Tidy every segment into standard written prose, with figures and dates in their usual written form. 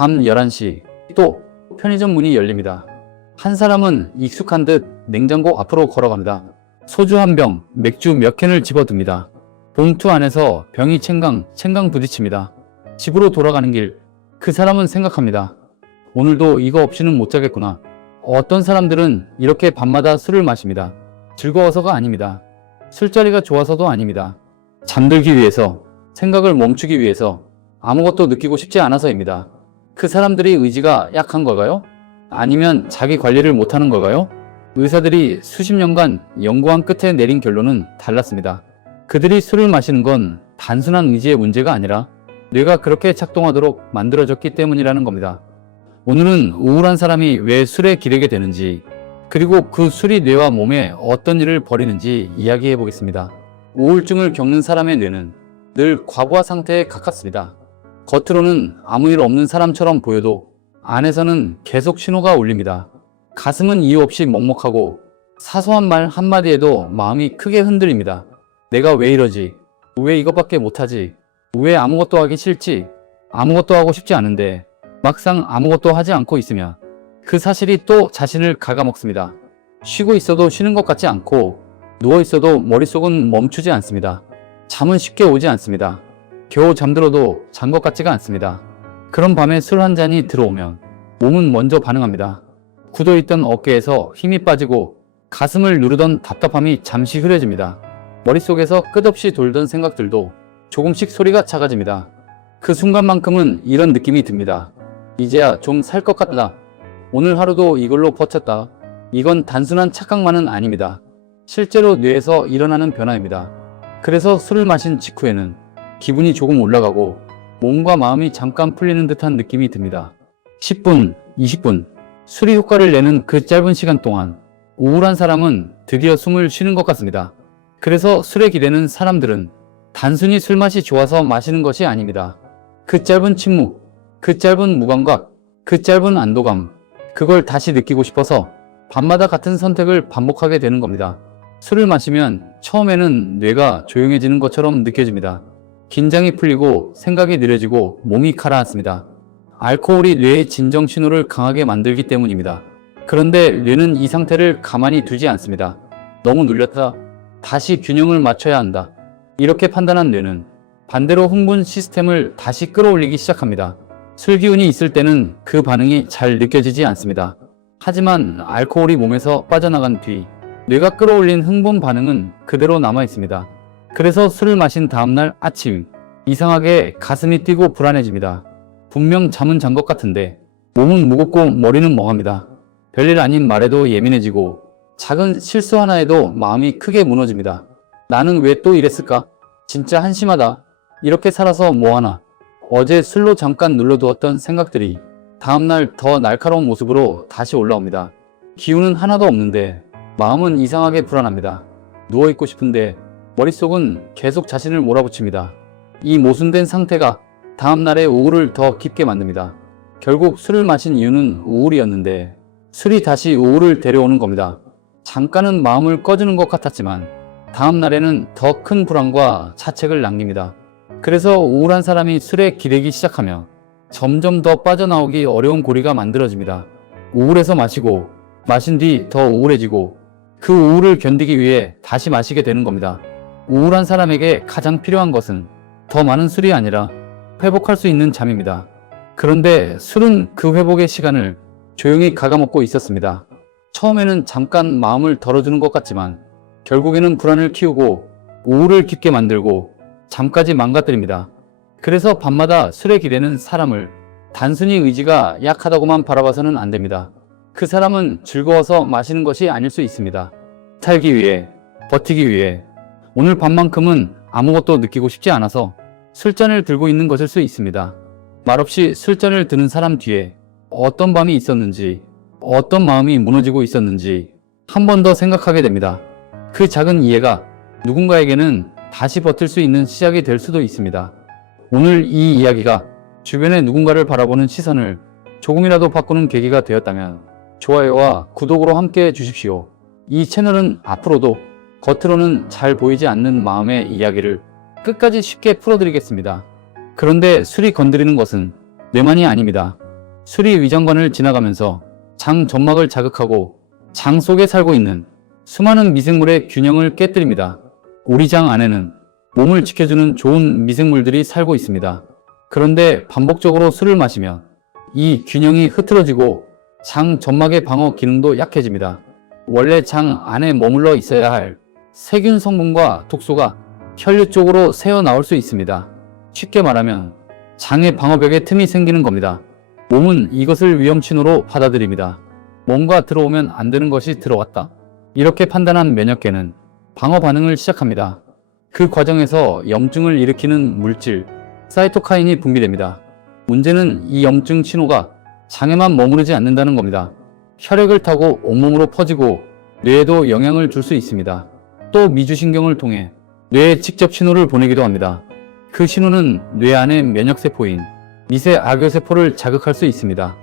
밤 11시 또 편의점 문이 열립니다. 한 사람은 익숙한 듯 냉장고 앞으로 걸어갑니다. 소주 한 병, 맥주 몇 캔을 집어듭니다. 봉투 안에서 병이 챙강 부딪힙니다. 집으로 돌아가는 길, 그 사람은 생각합니다. 오늘도 이거 없이는 못 자겠구나. 어떤 사람들은 이렇게 밤마다 술을 마십니다. 즐거워서가 아닙니다. 술자리가 좋아서도 아닙니다. 잠들기 위해서, 생각을 멈추기 위해서, 아무것도 느끼고 싶지 않아서입니다. 그 사람들이 의지가 약한 걸까요? 아니면 자기 관리를 못하는 걸까요? 의사들이 수십 년간 연구한 끝에 내린 결론은 달랐습니다. 그들이 술을 마시는 건 단순한 의지의 문제가 아니라 뇌가 그렇게 작동하도록 만들어졌기 때문이라는 겁니다. 오늘은 우울한 사람이 왜 술에 기르게 되는지, 그리고 그 술이 뇌와 몸에 어떤 일을 벌이는지 이야기해 보겠습니다. 우울증을 겪는 사람의 뇌는 늘 과부하 상태에 가깝습니다. 겉으로는 아무 일 없는 사람처럼 보여도 안에서는 계속 신호가 울립니다. 가슴은 이유 없이 먹먹하고 사소한 말 한마디에도 마음이 크게 흔들립니다. 내가 왜 이러지? 왜 이것밖에 못하지? 왜 아무것도 하기 싫지? 아무것도 하고 싶지 않은데 막상 아무것도 하지 않고 있으면 그 사실이 또 자신을 갉아먹습니다. 쉬고 있어도 쉬는 것 같지 않고 누워 있어도 머릿속은 멈추지 않습니다. 잠은 쉽게 오지 않습니다. 겨우 잠들어도 잔 것 같지가 않습니다. 그런 밤에 술 한 잔이 들어오면 몸은 먼저 반응합니다. 굳어있던 어깨에서 힘이 빠지고 가슴을 누르던 답답함이 잠시 흐려집니다. 머릿속에서 끝없이 돌던 생각들도 조금씩 소리가 작아집니다. 그 순간만큼은 이런 느낌이 듭니다. 이제야 좀 살 것 같다. 오늘 하루도 이걸로 버텼다. 이건 단순한 착각만은 아닙니다. 실제로 뇌에서 일어나는 변화입니다. 그래서 술을 마신 직후에는 기분이 조금 올라가고 몸과 마음이 잠깐 풀리는 듯한 느낌이 듭니다. 10분, 20분, 술이 효과를 내는 그 짧은 시간 동안 우울한 사람은 드디어 숨을 쉬는 것 같습니다. 그래서 술에 기대는 사람들은 단순히 술맛이 좋아서 마시는 것이 아닙니다. 그 짧은 침묵, 그 짧은 무감각, 그 짧은 안도감, 그걸 다시 느끼고 싶어서 밤마다 같은 선택을 반복하게 되는 겁니다. 술을 마시면 처음에는 뇌가 조용해지는 것처럼 느껴집니다. 긴장이 풀리고 생각이 느려지고 몸이 가라앉습니다. 알코올이 뇌의 진정 신호를 강하게 만들기 때문입니다. 그런데 뇌는 이 상태를 가만히 두지 않습니다. 너무 눌렸다. 다시 균형을 맞춰야 한다. 이렇게 판단한 뇌는 반대로 흥분 시스템을 다시 끌어올리기 시작합니다. 술 기운이 있을 때는 그 반응이 잘 느껴지지 않습니다. 하지만 알코올이 몸에서 빠져나간 뒤 뇌가 끌어올린 흥분 반응은 그대로 남아 있습니다. 그래서 술을 마신 다음날 아침, 이상하게 가슴이 뛰고 불안해집니다. 분명 잠은 잔 것 같은데 몸은 무겁고 머리는 멍합니다. 별일 아닌 말에도 예민해지고 작은 실수 하나에도 마음이 크게 무너집니다. 나는 왜 또 이랬을까? 진짜 한심하다. 이렇게 살아서 뭐하나. 어제 술로 잠깐 눌러두었던 생각들이 다음날 더 날카로운 모습으로 다시 올라옵니다. 기운은 하나도 없는데 마음은 이상하게 불안합니다. 누워있고 싶은데 머릿속은 계속 자신을 몰아붙입니다. 이 모순된 상태가 다음날의 우울을 더 깊게 만듭니다. 결국 술을 마신 이유는 우울이었는데 술이 다시 우울을 데려오는 겁니다. 잠깐은 마음을 꺼주는 것 같았지만 다음날에는 더 큰 불안과 자책을 남깁니다. 그래서 우울한 사람이 술에 기대기 시작하며 점점 더 빠져나오기 어려운 고리가 만들어집니다. 우울해서 마시고 마신 뒤 더 우울해지고 그 우울을 견디기 위해 다시 마시게 되는 겁니다. 우울한 사람에게 가장 필요한 것은 더 많은 술이 아니라 회복할 수 있는 잠입니다. 그런데 술은 그 회복의 시간을 조용히 갉아먹고 있었습니다. 처음에는 잠깐 마음을 덜어주는 것 같지만 결국에는 불안을 키우고 우울을 깊게 만들고 잠까지 망가뜨립니다. 그래서 밤마다 술에 기대는 사람을 단순히 의지가 약하다고만 바라봐서는 안 됩니다. 그 사람은 즐거워서 마시는 것이 아닐 수 있습니다. 살기 위해, 버티기 위해, 오늘 밤만큼은 아무것도 느끼고 싶지 않아서 술잔을 들고 있는 것일 수 있습니다. 말없이 술잔을 드는 사람 뒤에 어떤 밤이 있었는지, 어떤 마음이 무너지고 있었는지 한 번 더 생각하게 됩니다. 그 작은 이해가 누군가에게는 다시 버틸 수 있는 시작이 될 수도 있습니다. 오늘 이 이야기가 주변의 누군가를 바라보는 시선을 조금이라도 바꾸는 계기가 되었다면 좋아요와 구독으로 함께 해주십시오. 이 채널은 앞으로도 겉으로는 잘 보이지 않는 마음의 이야기를 끝까지 쉽게 풀어드리겠습니다. 그런데 술이 건드리는 것은 뇌만이 아닙니다. 술이 위장관을 지나가면서 장 점막을 자극하고 장 속에 살고 있는 수많은 미생물의 균형을 깨뜨립니다. 우리 장 안에는 몸을 지켜주는 좋은 미생물들이 살고 있습니다. 그런데 반복적으로 술을 마시면 이 균형이 흐트러지고 장 점막의 방어 기능도 약해집니다. 원래 장 안에 머물러 있어야 할 세균 성분과 독소가 혈류 쪽으로 새어 나올 수 있습니다. 쉽게 말하면 장의 방어벽에 틈이 생기는 겁니다. 몸은 이것을 위험 신호로 받아들입니다. 뭔가 들어오면 안 되는 것이 들어왔다. 이렇게 판단한 면역계는 방어 반응을 시작합니다. 그 과정에서 염증을 일으키는 물질, 사이토카인이 분비됩니다. 문제는 이 염증 신호가 장에만 머무르지 않는다는 겁니다. 혈액을 타고 온몸으로 퍼지고 뇌에도 영향을 줄 수 있습니다. 또 미주신경을 통해 뇌에 직접 신호를 보내기도 합니다. 그 신호는 뇌 안의 면역세포인 미세 악효세포를 자극할 수 있습니다.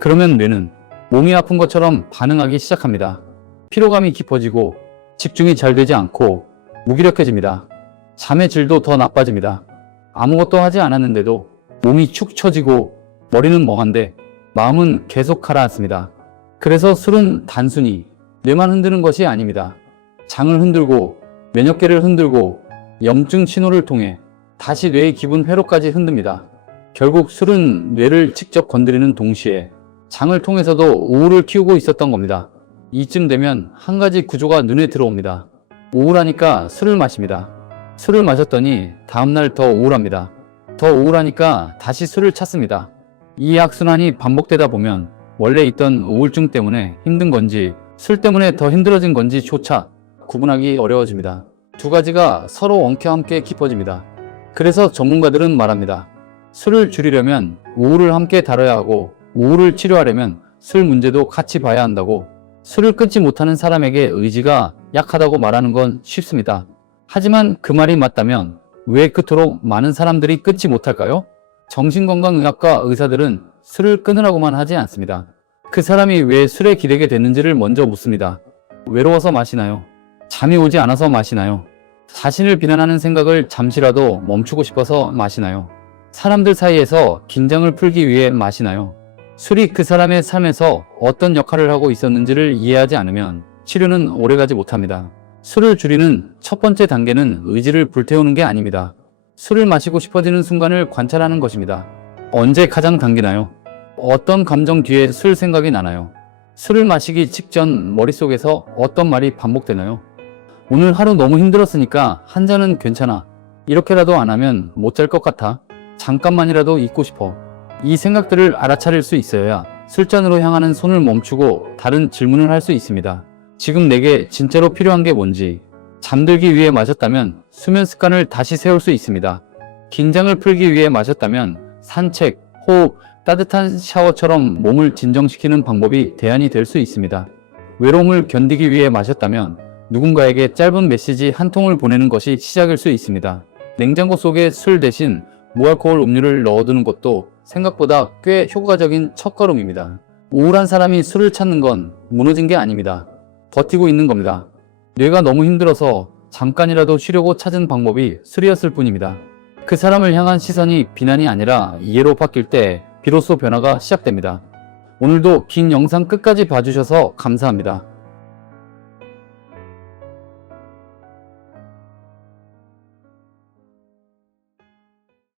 그러면 뇌는 몸이 아픈 것처럼 반응하기 시작합니다. 피로감이 깊어지고 집중이 잘 되지 않고 무기력해집니다. 잠의 질도 더 나빠집니다. 아무것도 하지 않았는데도 몸이 축 처지고 머리는 멍한데 마음은 계속 가라앉습니다. 그래서 술은 단순히 뇌만 흔드는 것이 아닙니다. 장을 흔들고 면역계를 흔들고 염증 신호를 통해 다시 뇌의 기분 회로까지 흔듭니다. 결국 술은 뇌를 직접 건드리는 동시에 장을 통해서도 우울을 키우고 있었던 겁니다. 이쯤 되면 한 가지 구조가 눈에 들어옵니다. 우울하니까 술을 마십니다. 술을 마셨더니 다음날 더 우울합니다. 더 우울하니까 다시 술을 찾습니다. 이 악순환이 반복되다 보면 원래 있던 우울증 때문에 힘든 건지 술 때문에 더 힘들어진 건지조차 구분하기 어려워집니다. 두 가지가 서로 엉켜함께 깊어집니다. 그래서 전문가들은 말합니다. 술을 줄이려면 우울을 함께 다뤄야 하고 우울을 치료하려면 술 문제도 같이 봐야 한다고. 술을 끊지 못하는 사람에게 의지가 약하다고 말하는 건 쉽습니다. 하지만 그 말이 맞다면 왜 그토록 많은 사람들이 끊지 못할까요? 정신건강의학과 의사들은 술을 끊으라고만 하지 않습니다. 그 사람이 왜 술에 기대게 됐는지를 먼저 묻습니다. 외로워서 마시나요? 잠이 오지 않아서 마시나요? 자신을 비난하는 생각을 잠시라도 멈추고 싶어서 마시나요? 사람들 사이에서 긴장을 풀기 위해 마시나요? 술이 그 사람의 삶에서 어떤 역할을 하고 있었는지를 이해하지 않으면 치료는 오래가지 못합니다. 술을 줄이는 첫 번째 단계는 의지를 불태우는 게 아닙니다. 술을 마시고 싶어지는 순간을 관찰하는 것입니다. 언제 가장 당기나요? 어떤 감정 뒤에 술 생각이 나나요? 술을 마시기 직전 머릿속에서 어떤 말이 반복되나요? 오늘 하루 너무 힘들었으니까 한 잔은 괜찮아. 이렇게라도 안 하면 못 잘 것 같아. 잠깐만이라도 잊고 싶어. 이 생각들을 알아차릴 수 있어야 술잔으로 향하는 손을 멈추고 다른 질문을 할 수 있습니다. 지금 내게 진짜로 필요한 게 뭔지. 잠들기 위해 마셨다면 수면 습관을 다시 세울 수 있습니다. 긴장을 풀기 위해 마셨다면 산책, 호흡, 따뜻한 샤워처럼 몸을 진정시키는 방법이 대안이 될 수 있습니다. 외로움을 견디기 위해 마셨다면 누군가에게 짧은 메시지 한 통을 보내는 것이 시작일 수 있습니다. 냉장고 속에 술 대신 무알코올 음료를 넣어두는 것도 생각보다 꽤 효과적인 첫걸음입니다. 우울한 사람이 술을 찾는 건 무너진 게 아닙니다. 버티고 있는 겁니다. 뇌가 너무 힘들어서 잠깐이라도 쉬려고 찾은 방법이 술이었을 뿐입니다. 그 사람을 향한 시선이 비난이 아니라 이해로 바뀔 때 비로소 변화가 시작됩니다. 오늘도 긴 영상 끝까지 봐주셔서 감사합니다.